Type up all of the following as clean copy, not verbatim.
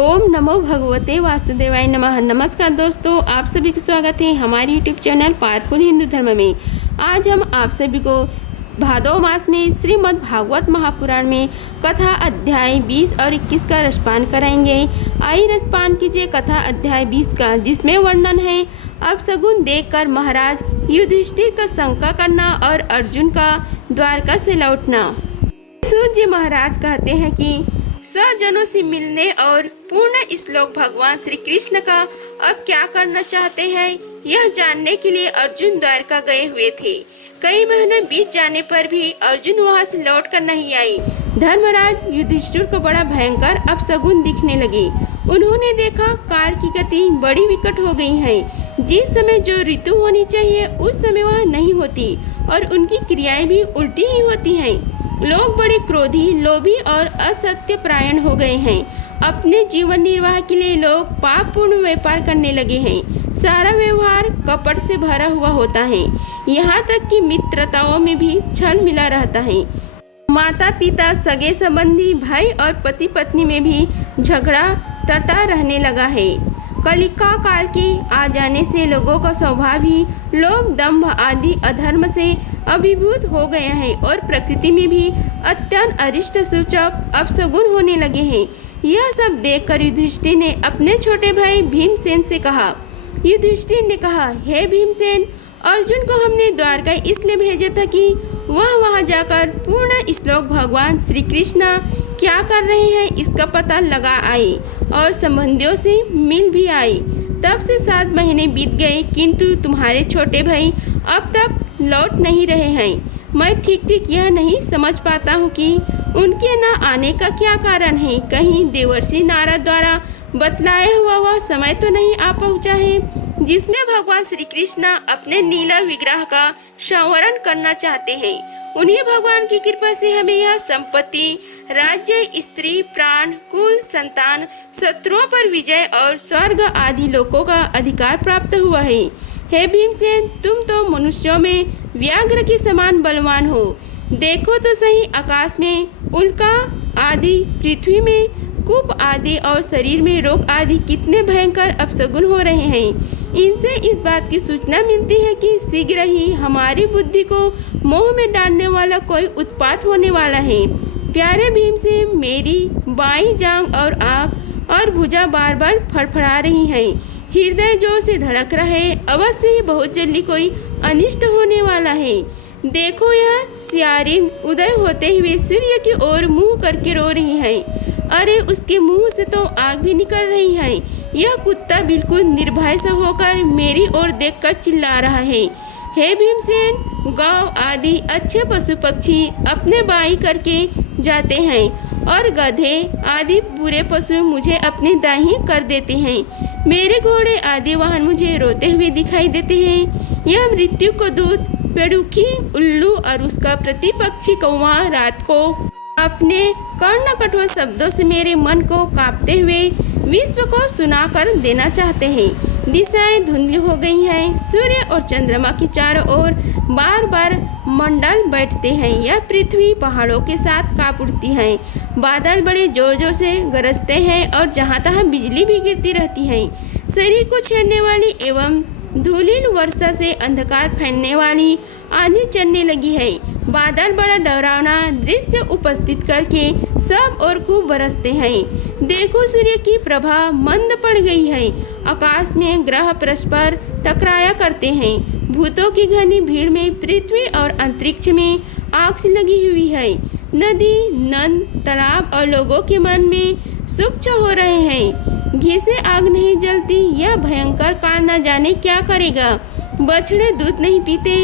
ओम नमो भगवते वासुदेवाय नमः। नमस्कार दोस्तों, आप सभी का स्वागत है हमारे यूट्यूब चैनल पावरफुल हिंदू धर्म में। आज हम आप सभी को भादो मास में श्रीमद् भागवत महापुराण में कथा अध्याय 20 और 21 का रसपान कराएंगे। आइए रसपान कीजिए कथा अध्याय 20 का, जिसमें वर्णन है अपशगुन देखकर महाराज युधिष्ठिर का शंका करना और अर्जुन का द्वारका से लौटना। सूत जी महाराज कहते हैं कि स्वजनों से मिलने और पूर्ण श्लोक भगवान श्री कृष्ण का अब क्या करना चाहते हैं यह जानने के लिए अर्जुन द्वारका गए हुए थे। कई महीने बीत जाने पर भी अर्जुन वहां से लौट कर नहीं आई। धर्मराज युधिष्ठिर को बड़ा भयंकर अपशगुन दिखने लगे। उन्होंने देखा काल की गति बड़ी विकट हो गई है। जिस समय जो ऋतु होनी चाहिए उस समय वह नहीं होती और उनकी क्रियाएं भी उल्टी ही होती हैं। लोग बड़े क्रोधी, लोभी और असत्य परायण हो गए हैं। अपने जीवन निर्वाह के लिए लोग पापपूर्ण व्यापार करने लगे हैं। सारा व्यवहार कपट से भरा हुआ होता है। यहाँ तक कि मित्रताओं में भी छल मिला रहता है। माता पिता, सगे संबंधी, भाई और पति पत्नी में भी झगड़ा टटा रहने लगा है। कलिका काल के आ जाने से लोगों का स्वभाव ही लोभ, दंभ आदि अधर्म से अभिभूत हो गया है और प्रकृति में भी अत्यंत अरिष्ट सूचक अपशगुन होने लगे हैं। यह सब देखकर युधिष्ठिर ने अपने छोटे भाई भीमसेन से कहा। युधिष्ठिर ने कहा, हे भीमसेन, अर्जुन को हमने द्वारका इसलिए भेजा था कि वह वहां जाकर पूर्ण श्लोक भगवान श्री कृष्ण क्या कर रहे हैं इसका पता लगा आए और संबंधियों से मिल भी आए। तब से 7 महीने बीत गए, किंतु तुम्हारे छोटे भाई अब तक लौट नहीं रहे हैं। मैं ठीक यह नहीं समझ पाता हूँ कि उनके न आने का क्या कारण है। कहीं देवर्षि नारद द्वारा बतलाया हुआ वह समय तो नहीं आ पहुँचा है जिसमें भगवान श्री कृष्ण अपने नीला विग्रह का संवरण करना चाहते हैं। उन्हीं भगवान की कृपा से हमें यह संपत्ति, राज्य, स्त्री, प्राण, कुल, संतान, शत्रुओं पर विजय और स्वर्ग आदि लोकों का अधिकार प्राप्त हुआ है। हे भीमसेन, तुम तो मनुष्यों में व्याघ्र के समान बलवान हो। देखो तो सही, आकाश में उल्का आदि, पृथ्वी में कूप आदि और शरीर में रोग आदि कितने भयंकर अपशगुन हो रहे हैं। इनसे इस बात की सूचना मिलती है कि शीघ्र ही हमारी बुद्धि को मोह में डालने वाला कोई उत्पात होने वाला है। प्यारे भीमसेन, मेरी बाईं जांघ और आँख और भुजा बार बार फड़फड़ा रही है। हृदय जोर से धड़क रहा है। अवश्य ही बहुत जल्दी कोई अनिष्ट होने वाला है। देखो, यह सियारिन उदय होते हुए सूर्य की ओर मुंह करके रो रही है। अरे, उसके मुंह से तो आग भी निकल रही है। यह कुत्ता बिल्कुल निर्भय से होकर मेरी ओर देखकर चिल्ला रहा है। हे भीमसेन, गौ आदि अच्छे पशु पक्षी अपने बाई करके जाते हैं और गधे आदि बुरे पशु मुझे अपने दाही कर देते हैं। मेरे घोड़े आदि वाहन मुझे रोते हुए दिखाई देते हैं। यह मृत्यु को दूत पेड़ुखी, उल्लू और उसका प्रतिपक्षी कौवा रात को अपने कर्ण कठोर शब्दों से मेरे मन को कांपते हुए विश्व को सुनाकर देना चाहते हैं। दिशाएं धुंधली हो गई हैं। सूर्य और चंद्रमा की चारों ओर बार बार मंडल बैठते हैं। यह पृथ्वी पहाड़ों के साथ कांप उठती है। बादल बड़े जोर जोर से गरजते हैं और जहाँ तहाँ बिजली भी गिरती रहती है। शरीर को छेड़ने वाली एवं धूलिल वर्षा से अंधकार फैलने वाली आंधी चलने लगी है। बादल बड़ा डरावना दृश्य उपस्थित करके सब और खूब बरसते हैं। देखो, सूर्य की प्रभा मंद पड़ गई है। आकाश में ग्रह परस्पर टकराया करते हैं। भूतों की घनी भीड़ में पृथ्वी और अंतरिक्ष में आग से लगी हुई है। नदी, नद, तालाब और लोगों के मन में सूक्ष्म हो रहे हैं। घी से आग नहीं जलती। यह भयंकर काल न जाने क्या करेगा। बछड़े दूध नहीं पीते,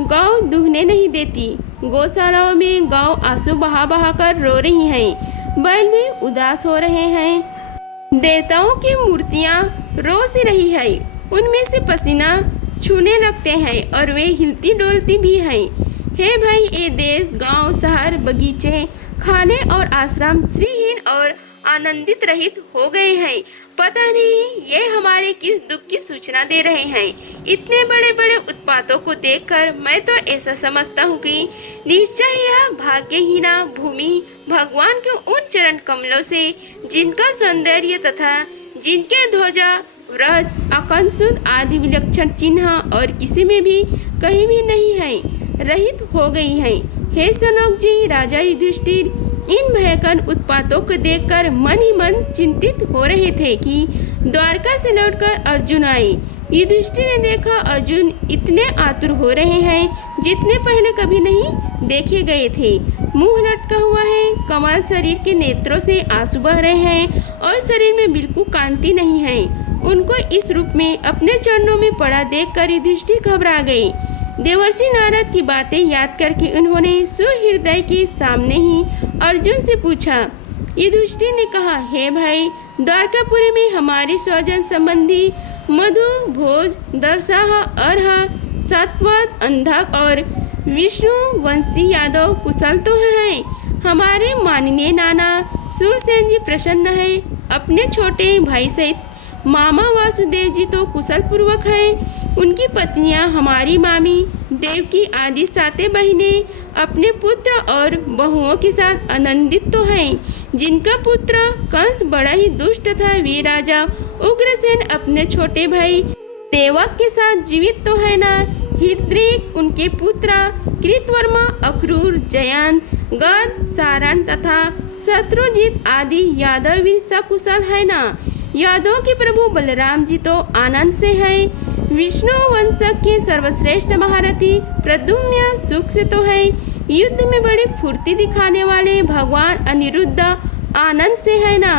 गौ दूहने नहीं देती। गौशालाओं में गौ आंसू बहा बहा कर रो रही हैं। बैल भी उदास हो रहे हैं। देवताओं की मूर्तियां रो सी रही है। उनमें से पसीना छूने लगते हैं और वे हिलती डोलती भी हैं। हे भाई, ये देश, गांव, शहर, बगीचे, खाने और आश्रम श्रीहीन और आनंदित रहित हो गए हैं। पता नहीं ये हमारे किस दुख की सूचना दे रहे हैं। इतने बड़े बड़े उत्पातों को देखकर मैं तो ऐसा समझता हूँ कि निश्चय यह भाग्यहीना भूमि भगवान के उन चरण कमलों से, जिनका सौंदर्य तथा जिनके ध्वजा व्रज अकंसुद आदि विलक्षण चिन्ह और किसी में भी कहीं भी नहीं है, रहित हो गई है। हे सनक जी, राजा युधिष्ठिर इन भयंकर उत्पातों को देखकर मन ही मन चिंतित हो रहे थे कि द्वारका से लौटकर अर्जुन आए। युधिष्ठिर ने देखा अर्जुन इतने आतुर हो रहे हैं जितने पहले कभी नहीं देखे गए थे। मुंह लटका हुआ है, कमाल शरीर के नेत्रों से आंसू बह रहे हैं और शरीर में बिल्कुल कांति नहीं है। उनको इस रूप में अपने चरणों में पड़ा देखकर युधिष्ठिर घबरा गए। देवर्षि नारद की बातें याद करके उन्होंने सुहृदय के सामने ही अर्जुन से पूछा। युधिष्ठिर ने कहा, हे भाई, द्वारकापुरी में हमारे स्वजन संबंधी मधु, भोज, दरसाह, अर्ह, सात्वत, अंधक और विष्णु वंशी यादव कुशल तो हैं। हमारे माननीय नाना सूरसेन जी प्रसन्न है। अपने छोटे भाई सहित मामा वासुदेव जी तो कुशल पूर्वक हैं। उनकी पत्नियां हमारी मामी देवकी आदि साते बहनें अपने पुत्र और बहुओं के साथ आनंदित तो हैं। जिनका पुत्र कंस बड़ा ही दुष्ट था, वे राजा उग्रसेन अपने छोटे भाई देवक के साथ जीवित तो है ना। हिरद्रिक उनके पुत्र कृतवर्मा, अक्रूर, जयंत, गद, सारण तथा शत्रुजित आदि यादव भी सकुशल है ना। यादव के प्रभु बलराम जी तो आनंद से हैं। विष्णु वंश के सर्वश्रेष्ठ महारथी प्रद्युम्न सुख से तो है। युद्ध में बड़ी फुर्ती दिखाने वाले भगवान अनिरुद्ध आनंद से है ना।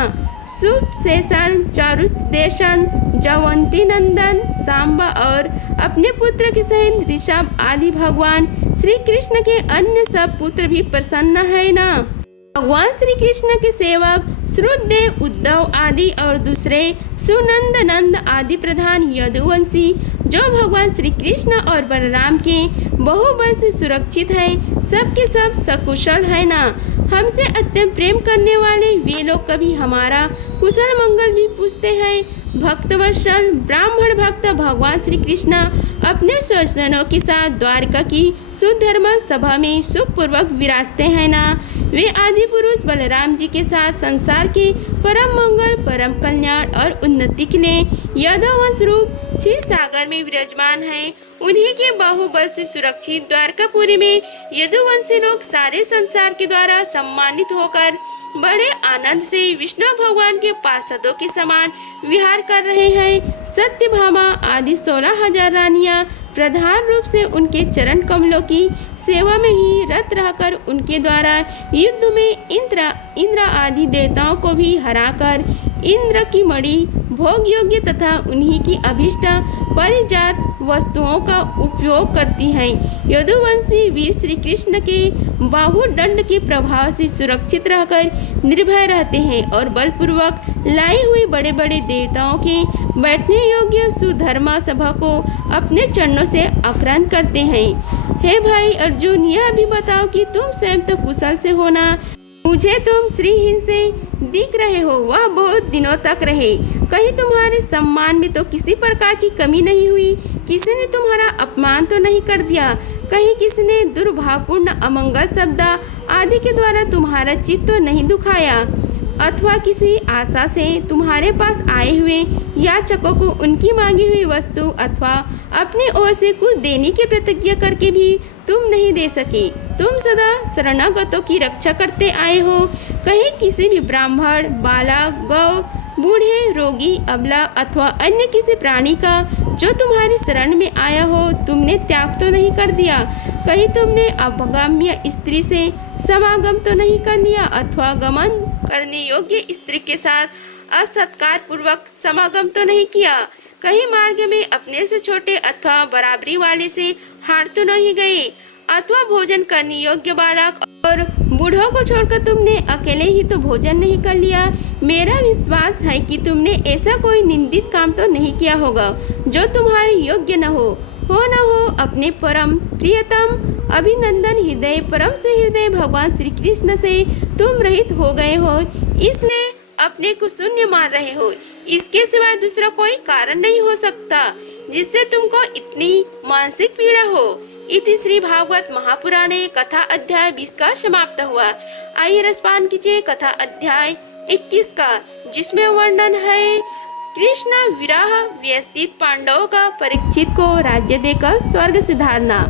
सुशेषण, चारुदेशन, जयवंती नंदन, सांबा और अपने पुत्र के सहित ऋषभ आदि भगवान श्री कृष्ण के अन्य सब पुत्र भी प्रसन्न है ना। भगवान श्री कृष्ण के सेवक श्रुतदेव, उद्धव आदि और दूसरे सुनंद, नंद आदि प्रधान यदुवंशी जो भगवान श्री कृष्ण और बलराम के बहुबल से सुरक्षित है, सबके सब सकुशल है ना। हमसे अत्यंत प्रेम करने वाले वे लोग कभी हमारा कुशल मंगल भी पूछते हैं। भक्तवत्सल ब्राह्मण भक्त भगवान श्री कृष्ण अपने स्वजनों के साथ द्वारका की सुधर्म सभा में सुखपूर्वक विराजते हैं ना। वे आदि पुरुष बलराम जी के साथ संसार के परम मंगल, परम कल्याण और उन्नति के लिए यादव वंश रूप क्षीर सागर में विराजमान हैं। उन्हीं के बाहुबल से सुरक्षित द्वारकापुरी में यदुवंशी लोग सारे संसार के द्वारा सम्मानित होकर बड़े आनंद से विष्णु भगवान के पार्षदों के समान विहार कर रहे हैं। सत्यभामा आदि 16,000 रानियां प्रधान रूप से उनके चरण कमलों की सेवा में ही रत रहकर उनके द्वारा युद्ध में इंद्र आदि देवताओं को भी हराकर इंद्र की मणि भोग योग्य तथा उन्हीं की अभिष्ट परिजात वस्तुओं का उपयोग करती हैं। यदुवंशी वीर श्री कृष्ण के बाहुदंड के प्रभाव से सुरक्षित रहकर निर्भय रहते हैं और बलपूर्वक लाई हुई बड़े बड़े देवताओं के बैठने योग्य सुधर्मा सभा को अपने चरणों से आक्रांत करते हैं। हे भाई अर्जुन, यह भी बताओ कि तुम स्वयं तो कुशल से हो ना। मुझे तुम श्रीहीन से दिख रहे हो, वह बहुत दिनों तक रहे। कहीं तुम्हारे सम्मान में तो किसी प्रकार की कमी नहीं हुई? किसी ने तुम्हारा अपमान तो नहीं कर दिया? कहीं किसी ने दुर्भावपूर्ण अमंगल शब्द आदि के द्वारा तुम्हारा चित्त तो नहीं दुखाया? अथवा किसी आशा से तुम्हारे पास आए हुए याचकों को उनकी मांगी हुई वस्तु अथवा अपनी ओर से कुछ देने की प्रतिज्ञा करके भी तुम नहीं दे सके? तुम सदा शरणागतों की रक्षा करते आए हो। कहीं किसी भी ब्राह्मण, बालक, गौ, बूढ़े, रोगी, अबला अथवा अन्य किसी प्राणी का जो तुम्हारी शरण में आया हो तुमने त्याग तो नहीं कर दिया? कहीं तुमने अभगाम्य स्त्री से समागम तो नहीं कर लिया अथवा गमन करने योग्य स्त्री के साथ असत्कार पूर्वक समागम तो नहीं किया? कहीं मार्ग में अपने से छोटे अथवा बराबरी वाले से हार तो नहीं गए? अथवा भोजन करने योग्य बालक और बूढ़ों को छोड़कर तुमने अकेले ही तो भोजन नहीं कर लिया? मेरा विश्वास है कि तुमने ऐसा कोई निंदित काम तो नहीं किया होगा जो तुम्हारे योग्य न हो अपने परम प्रियतम अभिनंदन हृदय परम सुहृदय भगवान श्री कृष्ण से तुम रहित हो गए हो। इसलिए अपने को शून्य मान रहे हो। इसके सिवाय दूसरा कोई कारण नहीं हो सकता जिससे तुमको इतनी मानसिक पीड़ा हो। इति श्री भागवत महापुराणे कथा अध्याय 20 का समाप्त हुआ। आइए रसपान कीजिए कथा अध्याय 21 का, जिसमें वर्णन है कृष्ण विरह व्यस्तित पांडवों का परीक्षित को राज्य देकर स्वर्ग सिधारना।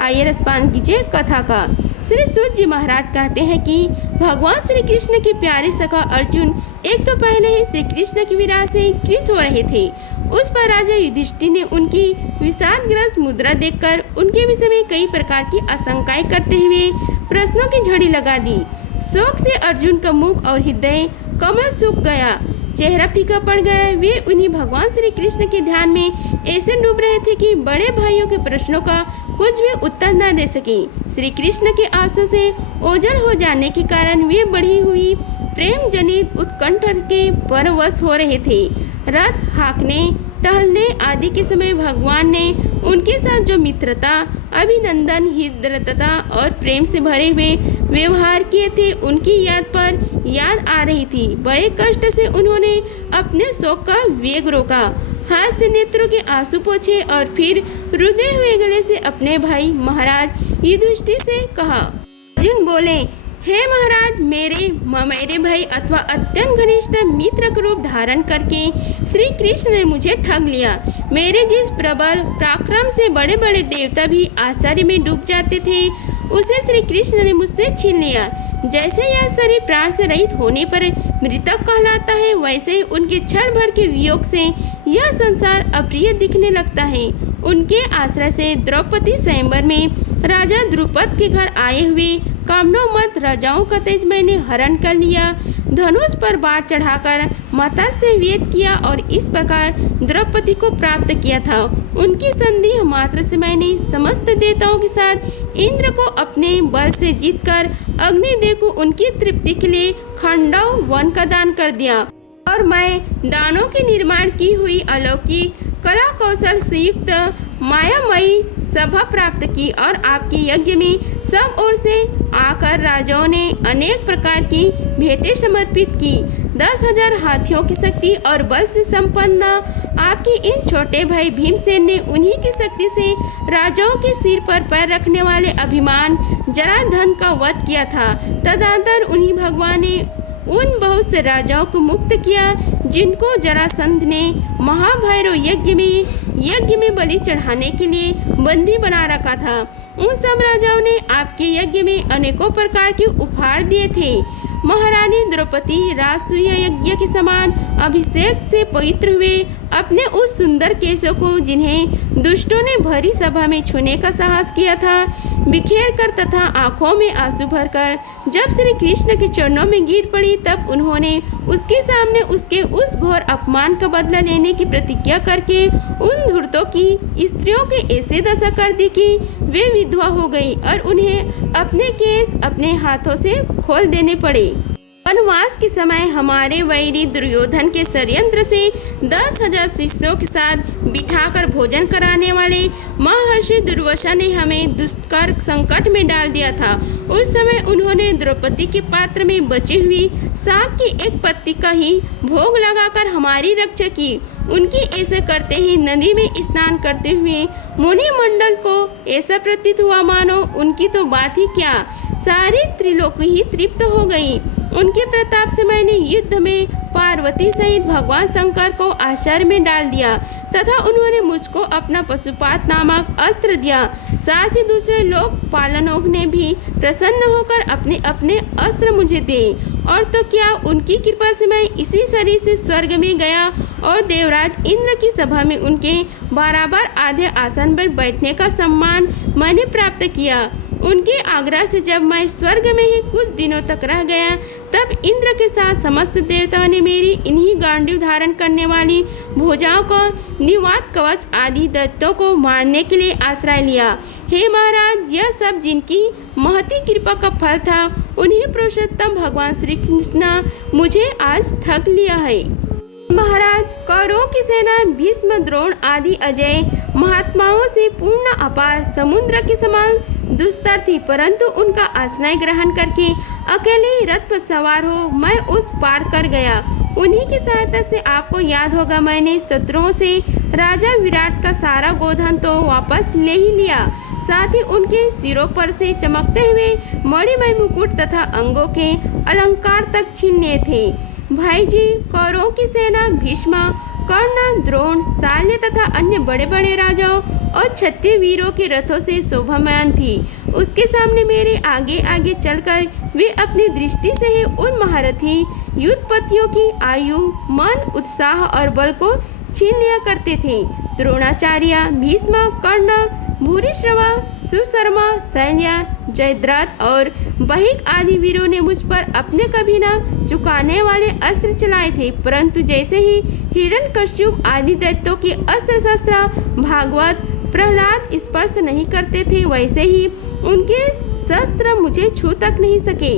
आइए रसपान कीजिए कथा का। श्री सूत जी महाराज कहते हैं कि भगवान श्री कृष्ण के प्यारे सखा अर्जुन एक तो पहले ही श्री कृष्ण की विरह से क्रुद्ध हो रहे थे। उस पर राजा युधिष्ठिर ने उनकी विषादग्रस्त मुद्रा देखकर उनके विषय में कई प्रकार की आशंकाएं करते हुए प्रश्नों की झड़ी लगा दी। शोक से अर्जुन का मुख और हृदय कमल सूख गया, चेहरा फीका पड़ गया। वे उन्हीं भगवान श्री कृष्ण के ध्यान में ऐसे डूब रहे थे कि बड़े भाइयों के प्रश्नों का कुछ भी उत्तर न दे सके। श्री कृष्ण के आंसू से ओझल हो जाने के कारण वे बढ़ी हुई प्रेम जनित उत्कंठ के परवश हो रहे थे। रथ हाँकने टहलने आदि के समय भगवान ने उनके साथ जो मित्रता, अभिनंदन, हृदयता और प्रेम से भरे हुए व्यवहार किए थे, उनकी याद आ रही थी। बड़े कष्ट से उन्होंने अपने शोक का वेग रोका, हाथ से नेत्रों के आंसू पोंछे और फिर रुदे हुए गले से अपने भाई महाराज युधिष्ठिर से कहा। अर्जुन बोले, हे महाराज, मेरे भाई अथवा अत्यंत घनिष्ठ मित्र का रूप धारण करके श्री कृष्ण ने मुझे ठग लिया। मेरे जिस प्रबल पराक्रम से बड़े बड़े देवता भी आश्चर्य में डूब जाते थे, उसे श्री कृष्ण ने मुझसे छीन लिया। जैसे यह शरीर प्राण से रहित होने पर मृतक कहलाता है, वैसे ही उनके क्षण भर के वियोग से यह संसार अप्रिय दिखने लगता है। उनके आश्रय से द्रौपदी स्वयंवर में राजा द्रुपद के घर आए हुए कामनोमत राजाओं का तेज मैंने हरण कर लिया। धनुष पर बाढ़ चढ़ाकर माता से वेद किया और इस प्रकार द्रौपदी को प्राप्त किया था। उनकी संधि मात्र से मैंने समस्त देवताओं के साथ इंद्र को अपने बल से जीतकर अग्निदेव को उनकी तृप्ति के लिए खंडव वन का दान कर दिया। और मैं दानों के निर्माण की हुई अलौकिक कला कौशल से युक्त मायामयी सभा प्राप्त की और आपके यज्ञ में सब ओर से आकर राजाओं ने अनेक प्रकार की भेंटें समर्पित की। 10,000 हाथियों की शक्ति और बल से संपन्न आपके इन छोटे भाई भीमसेन ने उन्हीं की शक्ति से राजाओं के सिर पर पैर रखने वाले अभिमान जरासंध का वध किया था। तदनंतर उन्हीं भगवान ने उन बहुत से राजाओं को मुक्त किया जिनको जरासंध ने महाभैरव यज्ञ में बलि चढ़ाने के लिए बंदी बना रखा था। उन सब राजाओं ने आपके यज्ञ में अनेकों प्रकार के उपहार दिए थे। महारानी द्रौपदी राजसूय यज्ञ के समान अभिषेक से पवित्र हुए अपने उस सुंदर केशों को, जिन्हें दुष्टों ने भरी सभा में छूने का साहस किया था, बिखेर कर तथा आंखों में आंसू भरकर जब श्री कृष्ण के चरणों में गिर पड़ी, तब उन्होंने उसके सामने उसके उस घोर अपमान का बदला लेने की प्रतिज्ञा करके उन धूर्तों की स्त्रियों की ऐसी दशा कर दी कि वे विधवा हो गई और उन्हें अपने केस अपने हाथों से खोल देने पड़े। वनवास के समय हमारे वैरी दुर्योधन के षड्यंत्र से 10,000 शिष्यों के साथ बिठाकर भोजन कराने वाले महर्षि दुर्वासा ने हमें दुष्कर संकट में डाल दिया था। उस समय उन्होंने द्रौपदी के पात्र में बची हुई शाक की एक पत्ती का ही भोग लगाकर हमारी रक्षा की। उनकी ऐसे करते ही नदी में स्नान करते हुए मुनि मंडल को ऐसा प्रतीत हुआ मानो उनकी तो बात ही क्या, सारी त्रिलोकी ही तृप्त हो गई। उनके प्रताप से मैंने युद्ध में पार्वती सहित भगवान शंकर को आश्चर्य में डाल दिया तथा उन्होंने मुझको अपना पशुपात नामक अस्त्र दिया। साथ ही दूसरे लोक पालनों ने भी प्रसन्न होकर अपने अपने अस्त्र मुझे दिए। और तो क्या, उनकी कृपा से मैं इसी शरीर से स्वर्ग में गया और देवराज इंद्र की सभा में उनके बराबर आधे आसन पर बैठने का सम्मान मैंने प्राप्त किया। उनके आग्रह से जब मैं स्वर्ग में ही कुछ दिनों तक रह गया, तब इंद्र के साथ समस्त देवताओं ने मेरी इन्हीं गांडीव धारण करने वाली भुजाओं को, निवात कवच आदि दैत्यों को मारने के लिए आश्रय लिया। हे महाराज, यह सब जिनकी महती कृपा का फल था, उन्हीं पुरुषोत्तम भगवान श्री कृष्ण मुझे आज ठग लिया है। महाराज, कौरवों की सेना भीष्म, द्रोण आदि अजय महात्माओं से पूर्ण अपार समुद्र के समान दुस्तर थी, परंतु उनका आश्रय ग्रहण करके अकेले ही रथ पर सवार हो मैं उस पार कर गया। उन्हीं की सहायता से आपको याद होगा मैंने शत्रुओं से राजा विराट का सारा गोधन तो वापस ले ही लिया, साथ ही उनके सिरों पर से चमकते हुए मणिमय मुकुट तथा अंगों के अलंकार तक छीन लिए थे। भाई जी, कौरवों की सेना भीष्म, कर्ण, द्रोण, शाल्य तथा अन्य बड़े बड़े राजाओं और क्षत्रिय वीरों के रथों से शोभायमान थी। उसके सामने मेरे आगे आगे चलकर वे अपनी दृष्टि से ही उन महारथी युद्धपतियों की आयु, मन, उत्साह और बल को छीन लिया करते थे। द्रोणाचार्य, भीष्म, कर्ण, भूरिश्रवा, सुशर्मा, शल्य, जयद्रथ और बहिक आदि वीरों ने मुझ पर अपने कभी न चुकाने वाले अस्त्र चलाए थे, परंतु जैसे ही हिरण्यकश्यप आदि दैत्यों के अस्त्र शस्त्र भागवत प्रहलाद स्पर्श नहीं करते थे, वैसे ही उनके शस्त्र मुझे छू तक नहीं सके।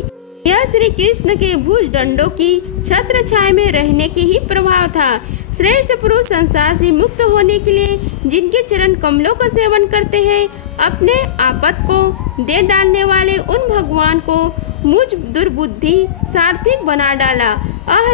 यह श्री कृष्ण के भुज दंडों की छत्र छाया में रहने के ही प्रभाव था। श्रेष्ठ पुरुष संसार से मुक्त होने के लिए जिनके चरण कमलों का सेवन करते हैं, अपने आपत को दे डालने वाले उन भगवान को मुझ दुर्बुद्धि सार्थिक बना डाला।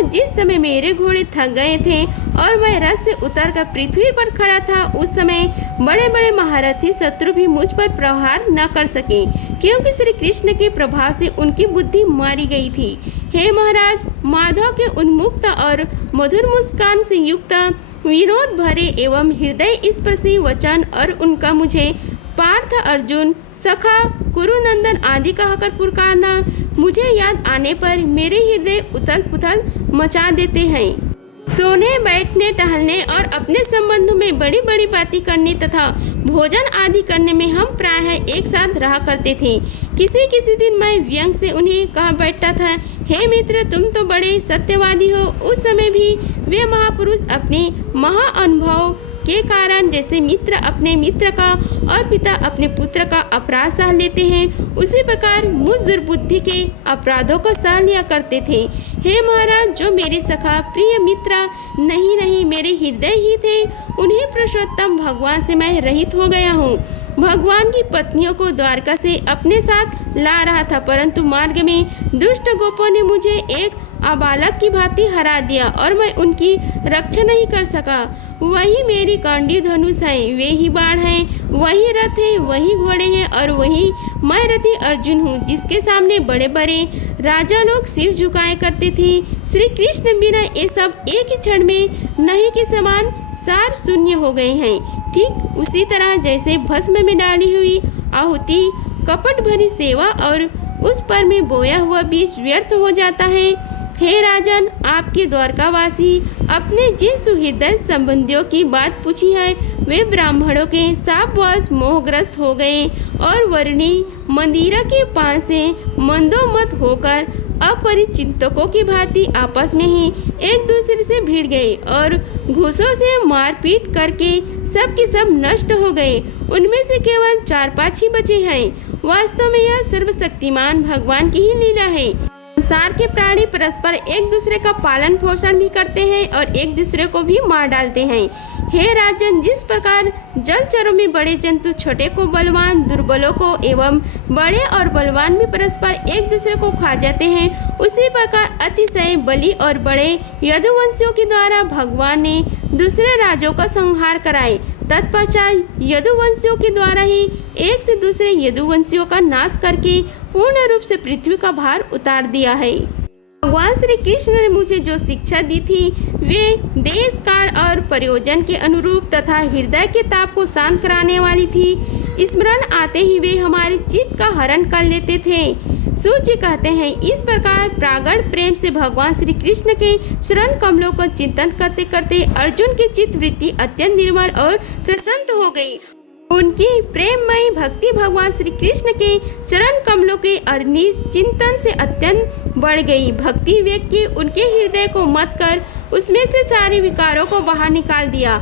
जिस समय मेरे घोड़े थक गए थे और मैं रथ से उतरकर पृथ्वी पर खड़ा था, उस समय बड़े बड़े महारथी शत्रु भी मुझ पर प्रहार न कर सके, क्योंकि श्री कृष्ण के प्रभाव से उनकी बुद्धि मारी गई थी। हे महाराज, माधव के उन्मुक्त और मधुर मुस्कान से युक्त विनोद भरे एवं हृदय स्पर्शी वचन और उनका मुझे पार्थ, अर्जुन, सखा, कुरुनंदन आदि कहकर पुकारना मुझे याद आने पर मेरे हृदय उथल पुथल मचा देते हैं। सोने, बैठने, टहलने और अपने संबंधों में बड़ी बड़ी बातें करने तथा भोजन आदि करने में हम प्रायः एक साथ रहा करते थे। किसी किसी दिन मैं व्यंग से उन्हें कह बैठता था, हे मित्र, तुम तो बड़े सत्यवादी हो। उस समय भी वे महापुरुष अपने महाअनुभव के कारण जैसे मित्र अपने मित्र का और पिता अपने पुत्र का अपराध सह लेते हैं, उसी प्रकार मुझ दुर्बुद्धि के अपराधों को सह लिया करते थे। हे महाराज, जो मेरे सखा प्रिय मित्र नहीं मेरे हृदय ही थे, उन्हीं पुरुषोत्तम भगवान से मैं रहित हो गया हूँ। भगवान की पत्नियों को द्वारका से अपने साथ ला रहा था, परंतु मार्ग में दुष्ट गोपों ने मुझे एक अबालक की भांति हरा दिया और मैं उनकी रक्षा नहीं कर सका। वही मेरी कांडी धनुष है, वे ही बाण हैं, वही रथ है, वही घोड़े हैं और वही मैं रथी अर्जुन हूँ, जिसके सामने बड़े बड़े राजा लोग सिर झुकाए करते थे। श्री कृष्ण बिना ये सब एक ही क्षण में नहीं के समान सार शून्य हो गए हैं। ठीक उसी तरह जैसे भस्म में डाली हुई आहुति, कपट भरी सेवा और उस पर में बोया हुआ बीज व्यर्थ हो जाता है। हे राजन, आपके द्वारकावासी अपने जिन सुहृदय संबंधियों की बात पूछी है, वे ब्राह्मणों के शापवश मोहग्रस्त हो गए और वर्णी मंदिरा के पास से मंदोमत होकर अपरिचितों की भांति आपस में ही एक दूसरे से भिड़ गए और घूसों से मारपीट करके सब के सब नष्ट हो गए। उनमें से केवल 4-5 ही बचे हैं। वास्तव में यह सर्वशक्तिमान भगवान की ही लीला है। संसार के प्राणी परस्पर एक दूसरे का पालन पोषण भी करते हैं और एक दूसरे को भी मार डालते हैं। हे राजन, जिस प्रकार जलचरों में बड़े जंतु छोटे को बलवान, दुर्बलों को एवं बड़े और बलवान भी परस्पर एक दूसरे को खा जाते हैं, उसी प्रकार अतिशय बली और बड़े यदुवंशियों के द्वारा भगवान ने दूसरे राजों का संहार कराए। तत्पश्चात यदुवंशियों के द्वारा ही एक से दूसरे यदुवंशियों का नाश करके पूर्ण रूप से पृथ्वी का भार उतार दिया है। भगवान श्री कृष्ण ने मुझे जो शिक्षा दी थी, वे देश काल और प्रयोजन के अनुरूप तथा हृदय के ताप को शांत कराने वाली थी। स्मरण आते ही वे हमारे चित्त का हरण कर लेते थे। सूची कहते हैं, इस प्रकार प्रागण प्रेम से भगवान श्री कृष्ण के चरण कमलों को चिंतन करते करते अर्जुन की चित्त वृत्ति अत्यंत निर्मल और प्रसन्न हो गई। उनकी प्रेममयी भक्ति भगवान श्री कृष्ण के चरण कमलों के अनिश चिंतन से अत्यंत बढ़ गई। भक्ति व्यक्ति उनके हृदय को मत कर उसमें से सारे विकारों को बाहर निकाल दिया।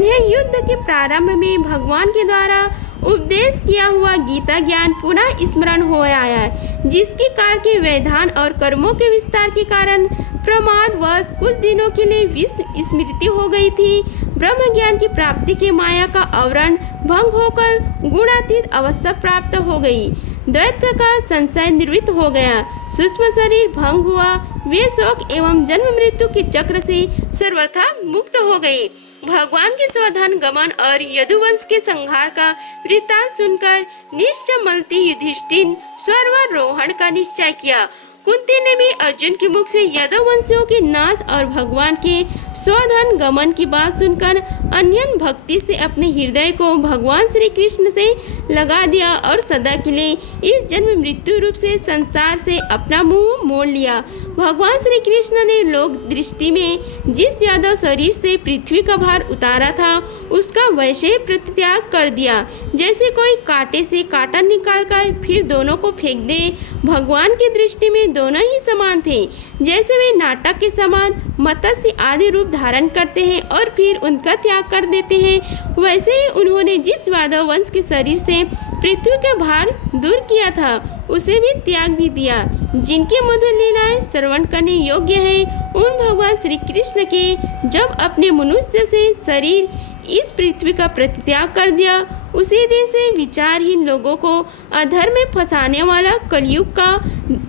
उन्हें युद्ध के प्रारंभ में भगवान के द्वारा उपदेश किया हुआ गीता ज्ञान पुनः स्मरण हो आया, जिसके काल के व्यवधान और कर्मों के विस्तार के कारण प्रमादवश कुछ दिनों के लिए विश्व स्मृति हो गई थी। ब्रह्म ज्ञान की प्राप्ति के माया का आवरण भंग होकर गुणातीत अवस्था प्राप्त हो गई। द्वैत का संशय निवृत्त हो गया। सूक्ष्म शरीर भंग हुआ। वे शोक एवं जन्म मृत्यु के चक्र से सर्वथा मुक्त हो गए। भगवान के स्वधन गमन और यदुवंश के संहार का वृत्तांत सुनकर निश्चमलती युधिष्ठिर स्वर्गारोहण का निश्चय किया। कुंती ने भी अर्जुन के मुख से यादववंशियों के नाश और भगवान के स्वधन गमन की बात सुनकर अन्यन भक्ति से अपने हृदय को भगवान श्री कृष्ण से लगा दिया और सदा के लिए इस जन्म मृत्यु रूप से संसार से अपना मुंह मोड़ लिया। भगवान श्री कृष्ण ने लोक दृष्टि में जिस यादव शरीर से पृथ्वी का भार उतारा था उसका वैसे ही परित्याग कर दिया जैसे कोई कांटे से कांटा निकालकर फिर दोनों को फेंक दे। भगवान की दृष्टि में दोनों ही समान थे। जैसे वे नाटक के समान मत्स्य आदि रूप धारण करते हैं और फिर उनका त्याग कर देते हैं, वैसे ही उन्होंने जिस यादव वंश के शरीर से पृथ्वी का भार दूर किया था उसे भी त्याग भी दिया। जिनकी मधुर लीलाएं श्रवण करने योग्य है उन भगवान श्री कृष्ण के जब अपने मनुष्य से शरीर इस पृथ्वी का परित्याग कर दिया उसी दिन से विचारहीन लोगों को अधर्म में फंसाने वाला कलयुग का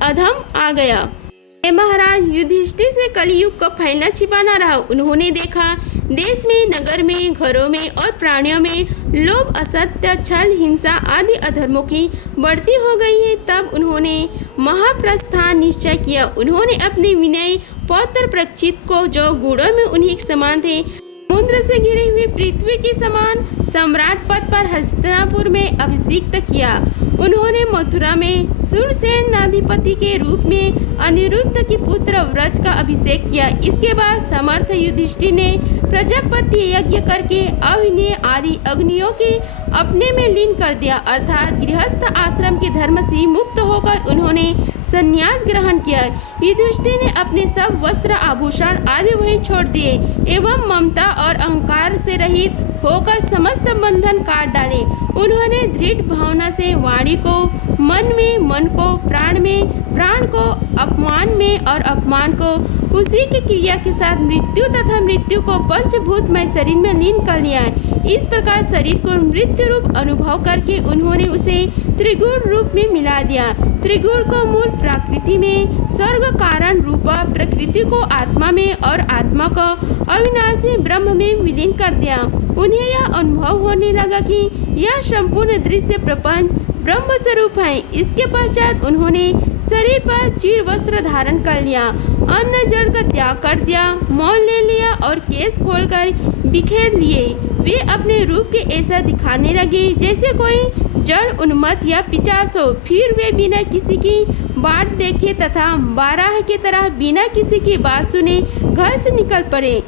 अधम आ गया। महाराज युधिष्ठिर से कलयुग का फैलना छिपाना रहा। उन्होंने देखा देश में, नगर में, घरों में और प्राणियों में लोभ, असत्य, छल, हिंसा आदि अधर्मों की बढ़ती हो गई है। तब उन्होंने महाप्रस्थान निश्चय किया। उन्होंने अपने विनय पौत्र परीक्षित को, जो गुणों में उन्हीं के समान थे, समुद्र से घिरे हुए पृथ्वी के समान सम्राट पद पर हस्तिनापुर में अभिषिक्त किया। उन्होंने मथुरा में शूरसेन अधिपति के रूप में अनिरुद्ध के पुत्र व्रज का अभिषेक किया। इसके बाद समर्थ युधिष्ठिर ने प्रजापति यज्ञ करके अविनय आदि अग्नियों के अपने में लीन कर दिया, अर्थात गृहस्थ आश्रम के धर्म से मुक्त होकर उन्होंने संन्यास ग्रहण किया। युधिष्ठिर ने अपने सब वस्त्र, आभूषण आदि वहीं छोड़ दिए एवं ममता और अहंकार से रहित होकर समस्त बंधन काट डाले। उन्होंने दृढ़ भावना से वाणी को मन में, मन को प्राण में, प्राण को अपमान में और अपमान को उसी की क्रिया के साथ मृत्यु तथा मृत्यु को पंचभूतमय शरीर में लीन कर लिया। इस प्रकार शरीर को मृत्यु रूप अनुभव करके उन्होंने उसे त्रिगुण रूप में मिला दिया। त्रिगुण को मूल प्रकृति में, स्वर्ग कारण रूपा प्रकृति को आत्मा में और आत्मा को अविनाशी ब्रह्म में विलीन कर दिया। उन्हें यह अनुभव होने लगा कि यह संपूर्ण दृश्य प्रपंच ब्रह्म स्वरूप है। इसके पश्चात उन्होंने शरीर पर चीर वस्त्र धारण कर लिया, अन्न जल का त्याग कर दिया, मौन ले लिया और केस खोलकर बिखेर लिए। वे अपने रूप के ऐसा दिखाने लगे जैसे कोई जड़ उन्मत्त या पिशाच हो। फिर वे बिना किसी की बात देखे तथा बारह की तरह बिना किसी की बात सुने घर से निकल पड़े।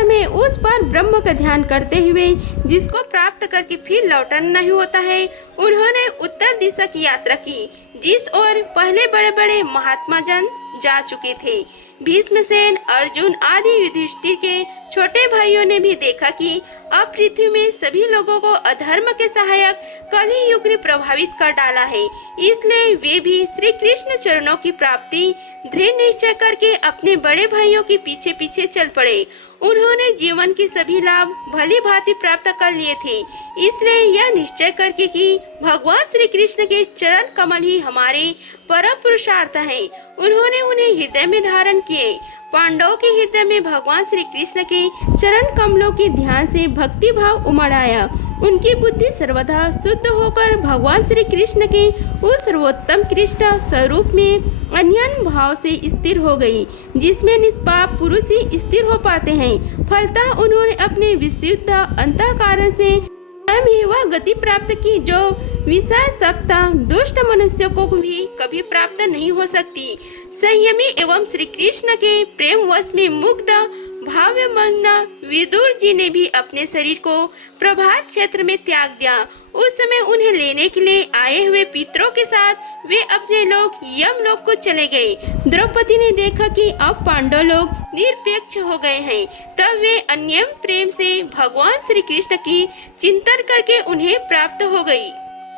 में उस पर ब्रह्म का ध्यान करते हुए जिसको प्राप्त करके फिर लौटना नहीं होता है, उन्होंने उत्तर दिशा की यात्रा की जिस ओर पहले बड़े बड़े महात्मा जन जा चुके थे। भीष्मसेन, अर्जुन आदि युधिष्ठिर के छोटे भाइयों ने भी देखा कि अब पृथ्वी में सभी लोगों को अधर्म के सहायक कली युग ने प्रभावित कर डाला है। इसलिए वे भी श्री कृष्ण चरणों की प्राप्ति दृढ़ निश्चय करके अपने बड़े भाइयों के पीछे पीछे चल पड़े। उन्होंने जीवन के सभी लाभ भली भांति प्राप्त कर लिए थे। इसलिए यह निश्चय करके कि भगवान श्री कृष्ण के चरण कमल ही हमारे परम पुरुषार्थ हैं, उन्होंने उन्हें हृदय में धारण किए। पांडवों के हृदय में भगवान श्री कृष्ण के चरण कमलों के ध्यान से भक्ति भाव उमड़ आया। उनकी बुद्धि सर्वथा शुद्ध होकर भगवान श्री कृष्ण के उस सर्वोत्तम कृष्ण स्वरूप में अन्यन भाव से स्थिर हो गई, जिसमें निष्पाप पुरुष ही स्थिर हो पाते हैं। फलतः उन्होंने अपने विशुद्ध अंतःकरण से स्वयं ही वह गति प्राप्त की जो विषय सकता दुष्ट मनुष्यों को भी कभी प्राप्त नहीं हो सकती। संयमी एवं श्री कृष्ण के प्रेम वश में मुग्ध भाव्यमग्न विदुर जी ने भी अपने शरीर को प्रभास क्षेत्र में त्याग दिया। उस समय उन्हें लेने के लिए आए हुए पितरों के साथ वे अपने लोग यमलोक को चले गए। द्रौपदी ने देखा कि अब पांडव लोग निरपेक्ष हो गए हैं। तब वे अन्यम प्रेम से भगवान श्री कृष्ण की चिंतन करके उन्हें प्राप्त हो गई।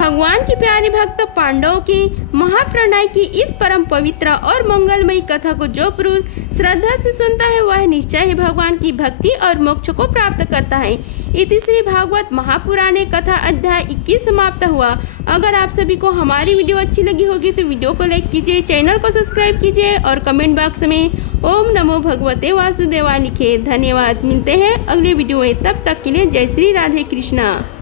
भगवान के प्यारे भक्त पांडवों की महाप्रलय की इस परम पवित्र और मंगलमयी कथा को जो पुरुष श्रद्धा से सुनता है वह निश्चय ही भगवान की भक्ति और मोक्ष को प्राप्त करता है। इति श्री भागवत महापुराणे कथा अध्याय 21 समाप्त हुआ। अगर आप सभी को हमारी वीडियो अच्छी लगी होगी तो वीडियो को लाइक कीजिए, चैनल को सब्सक्राइब कीजिए और कमेंट बॉक्स में ओम नमो भगवते वासुदेवाय लिखिए। धन्यवाद। मिलते हैं अगले वीडियो में, तब तक के लिए जय श्री राधे कृष्णा।